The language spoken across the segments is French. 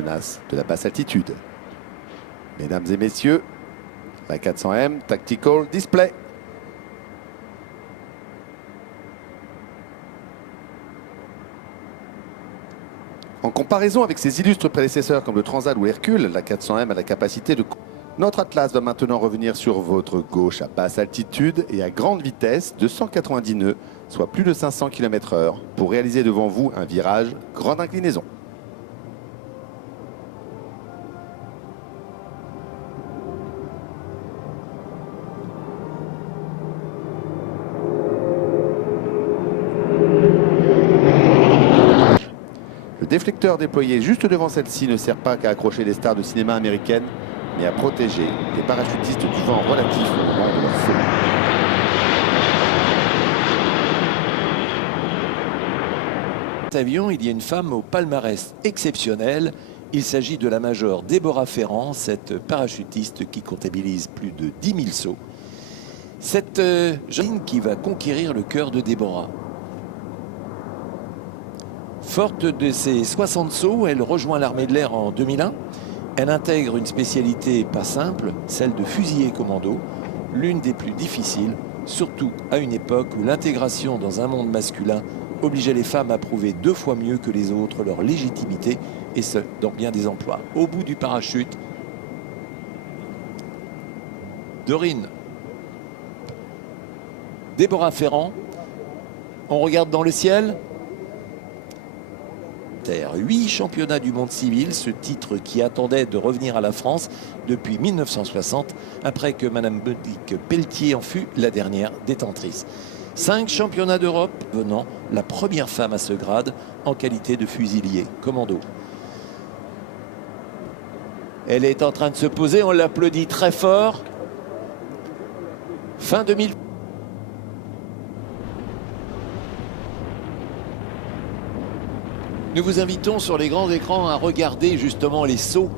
menace de la basse altitude. Mesdames et messieurs, la 400M Tactical Display. En comparaison avec ses illustres prédécesseurs comme le Transal ou Hercule, la 400M a la capacité de... Notre Atlas va maintenant revenir sur votre gauche à basse altitude et à grande vitesse de 190 nœuds, soit plus de 500 km/h, pour réaliser devant vous un virage grande inclinaison. Le déflecteur déployé juste devant celle-ci ne sert pas qu'à accrocher les stars de cinéma américaines, mais à protéger les parachutistes du vent relatif au moment de leur saut. Dans cet avion, il y a une femme au palmarès exceptionnel. Il s'agit de la major Déborah Ferrand, cette parachutiste qui comptabilise plus de 10 000 sauts. Cette jeune qui va conquérir le cœur de Déborah. Forte de ses 60 sauts, elle rejoint l'armée de l'air en 2001. Elle intègre une spécialité pas simple, celle de fusilier commando, l'une des plus difficiles, surtout à une époque où l'intégration dans un monde masculin obligeait les femmes à prouver 2 fois mieux que les autres leur légitimité, et ce, dans bien des emplois. Au bout du parachute, Dorine. Déborah Ferrand. On regarde dans le ciel. 8 championnats du monde civil, ce titre qui attendait de revenir à la France depuis 1960, après que Madame Monique Pelletier en fut la dernière détentrice. 5 championnats d'Europe, venant la première femme à ce grade en qualité de fusilier commando. Elle est en train de se poser, on l'applaudit très fort. Fin 2000. Nous vous invitons sur les grands écrans à regarder justement les sauts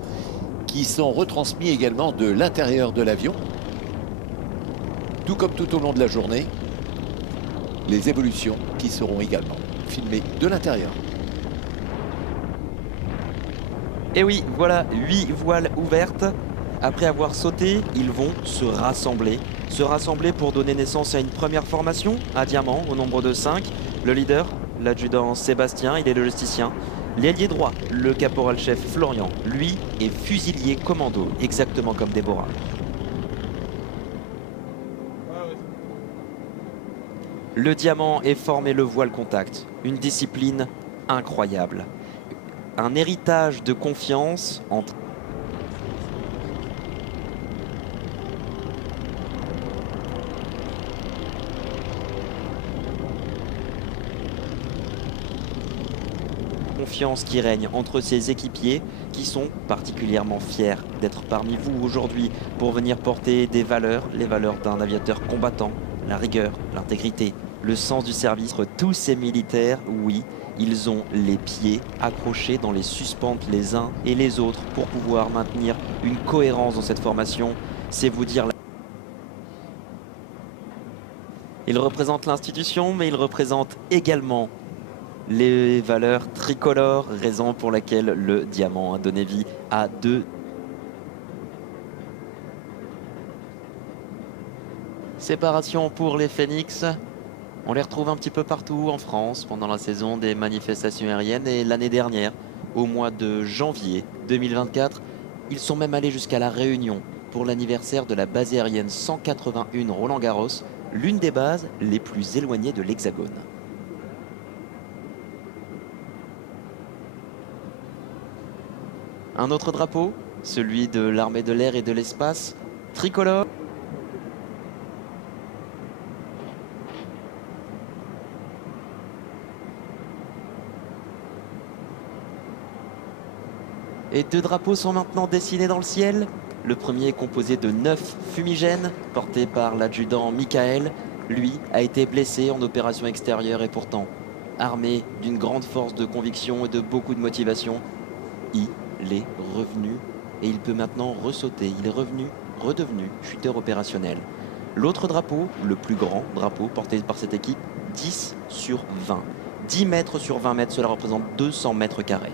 qui sont retransmis également de l'intérieur de l'avion. Tout comme tout au long de la journée, les évolutions qui seront également filmées de l'intérieur. Et oui, voilà 8 voiles ouvertes. Après avoir sauté, ils vont se rassembler. Se rassembler pour donner naissance à une première formation, à diamant, au nombre de 5. Le leader, l'adjudant Sébastien, il est le logisticien. L'ailier droit, le caporal-chef Florian, lui est fusilier commando, exactement comme Déborah. Le diamant est formé le voile contact, une discipline incroyable. Un héritage de confiance entre confiance qui règne entre ses équipiers qui sont particulièrement fiers d'être parmi vous aujourd'hui pour venir porter des valeurs, les valeurs d'un aviateur combattant, la rigueur, l'intégrité, le sens du service. Tous ces militaires, oui, ils ont les pieds accrochés dans les suspentes les uns et les autres pour pouvoir maintenir une cohérence dans cette formation. C'est vous dire... Ils représentent l'institution, mais ils représentent également les valeurs tricolores, raison pour laquelle le diamant a donné vie à 2 séparations pour les Phénix. On les retrouve un petit peu partout en France pendant la saison des manifestations aériennes, et l'année dernière, au mois de janvier 2024, ils sont même allés jusqu'à La Réunion pour l'anniversaire de la base aérienne 181 Roland-Garros, l'une des bases les plus éloignées de l'Hexagone. Un autre drapeau, celui de l'armée de l'air et de l'espace, tricolore. Et 2 drapeaux sont maintenant dessinés dans le ciel. Le premier est composé de 9 fumigènes, portés par l'adjudant Michael. Lui a été blessé en opération extérieure et pourtant, armé d'une grande force de conviction et de beaucoup de motivation, il est revenu et il peut maintenant ressauter. Il est revenu, redevenu chuteur opérationnel. L'autre drapeau, le plus grand drapeau porté par cette équipe, 10 sur 20. 10 mètres sur 20 mètres, cela représente 200 mètres carrés.